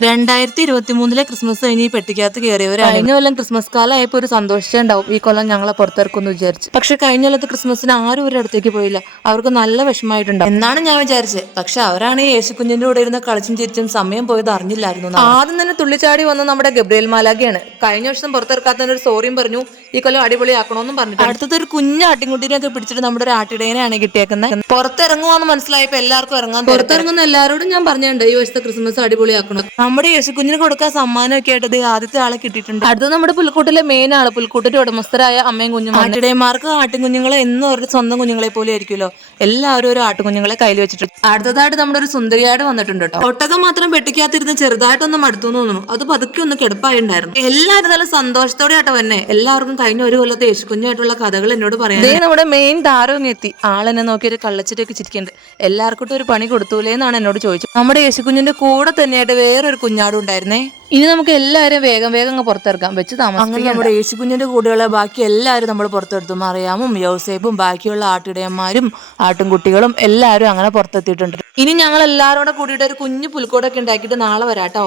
2023 Christmas കഴിഞ്ഞ് ഈ പെട്ടിക്കകത്ത് കയറിയവരാണ്. കഴിഞ്ഞ കൊല്ലം ക്രിസ്മസ് കാലം ആയപ്പോൾ ഒരു സന്തോഷിച്ചുണ്ടാവും ഈ കൊല്ലം ഞങ്ങളെ പുറത്തിറക്കുമെന്ന് വിചാരിച്ചു. പക്ഷെ കഴിഞ്ഞ കൊല്ലത്ത് ക്രിസ്മസിന് ആരും ഒരു അടുത്തേക്ക് പോയില്ല. അവർക്ക് നല്ല വിഷമമായിട്ടുണ്ടാവും എന്നാണ് ഞാൻ വിചാരിച്ചത്. പക്ഷെ അവരാണ് ഈ യേശുക്കുഞ്ഞിന്റെ കൂടെ ഇരുന്ന് കളിച്ചും ചിരിച്ചും സമയം പോയത് അറിഞ്ഞില്ലായിരുന്നു. ആദ്യം തന്നെ തുള്ളിച്ചാടി വന്ന നമ്മുടെ ഗബ്രിയേൽ മാലാഖയാണ്. കഴിഞ്ഞ വർഷം പുറത്തിറക്കാത്തതിന് ഒരു സോറിയും പറഞ്ഞു, ഈ കൊല്ലം അടിപൊളിയാക്കണമെന്നും പറഞ്ഞു. അടുത്തത് ഒരു കുഞ്ഞ് ആട്ടിൻകുട്ടീനെയൊക്കെ പിടിച്ചിട്ട് നമ്മുടെ ഒരു ആട്ടിടേനെയാണ് കിട്ടിയേക്കുന്നത്. പുറത്തിറങ്ങുവാന്ന് മനസ്സിലായപ്പോ എല്ലാവർക്കും ഇറങ്ങാൻ. പുറത്തിറങ്ങുന്ന എല്ലാവരോടും ഞാൻ പറഞ്ഞിട്ടുണ്ട് ഈ വർഷത്തെ ക്രിസ്മസ് അടിപൊളിയാക്കണം. നമ്മുടെ യേശുക്കുഞ്ഞിന് കൊടുക്കാൻ സമ്മാനമൊക്കെ ആയിട്ട് ആദ്യത്തെ ആളെ കിട്ടിയിട്ടുണ്ട്. അടുത്തത് നമ്മുടെ പുൽക്കൂട്ടിലെ മെയിൻ ആള്, പുൽക്കൂട്ടിന്റെ ഉടമസ്ഥരായ അമ്മയും കുഞ്ഞും. ആട്ടിടയന്മാർക്ക് ആട്ടിൻകുഞ്ഞുങ്ങളെ എന്നും അവരുടെ സ്വന്തം കുഞ്ഞുങ്ങളെ പോലെ ആയിരിക്കുമല്ലോ. എല്ലാവരും ഒരു ആട്ടുകുഞ്ഞുങ്ങളെ കയ്യിൽ വെച്ചിട്ടുണ്ട്. അടുത്തതായിട്ട് നമ്മുടെ ഒരു സുന്ദരിയാട് വന്നിട്ടുണ്ട് കേട്ടോ. ഒട്ടകം മാത്രം പെട്ടിക്കകത്തിരുന്ന് ചെറുതായിട്ടൊന്നും അടുത്തു തോന്നുന്നു. അത് പതുക്കെ ഒന്ന് കിടപ്പായിട്ടുണ്ടായിരുന്നു. എല്ലാവരും നല്ല സന്തോഷത്തോടെ ആട്ടോ തന്നെ. എല്ലാവർക്കും കഴിഞ്ഞ ഒരു കൊല്ലത്തെ യേശുക്കുഞ്ഞുമായിട്ടുള്ള കഥകൾ എന്നോട് പറയാം. നമ്മുടെ മെയിൻ താരം എത്തി. ആളെന്നെ നോക്കിയൊരു കള്ളച്ചിട്ടൊക്കെ ചിരിക്കുന്നുണ്ട്. എല്ലാവർക്കും ഒരു പണി കൊടുത്തൂലേ എന്നാണ് എന്നോട് ചോദിച്ചത്. നമ്മുടെ യേശുക്കുഞ്ഞിന്റെ കൂടെ തന്നെയായിട്ട് വേറൊരു കുഞ്ഞാടും ഉണ്ടായിരുന്നേ. ഇനി നമുക്ക് എല്ലാവരും വേഗം അങ്ങ് പുറത്തിറക്കാം, വെച്ച് താമസം. അങ്ങനെ നമ്മുടെ യേശുക്കുഞ്ഞിന്റെ കൂടെയുള്ള ബാക്കി എല്ലാവരും നമ്മൾ പുറത്തെടുത്തു. മറിയാമും യോസേപ്പും ബാക്കിയുള്ള ആട്ടിടയന്മാരും ആട്ടിൻകുട്ടികളും എല്ലാവരും അങ്ങനെ പുറത്തെത്തിയിട്ടുണ്ട്. ഇനി ഞങ്ങൾ എല്ലാവരും കൂടെ കൂടിയിട്ട് ഒരു കുഞ്ഞു പുൽക്കൂടൊക്കെ ഉണ്ടാക്കിയിട്ട് നാളെ വരാട്ടോ.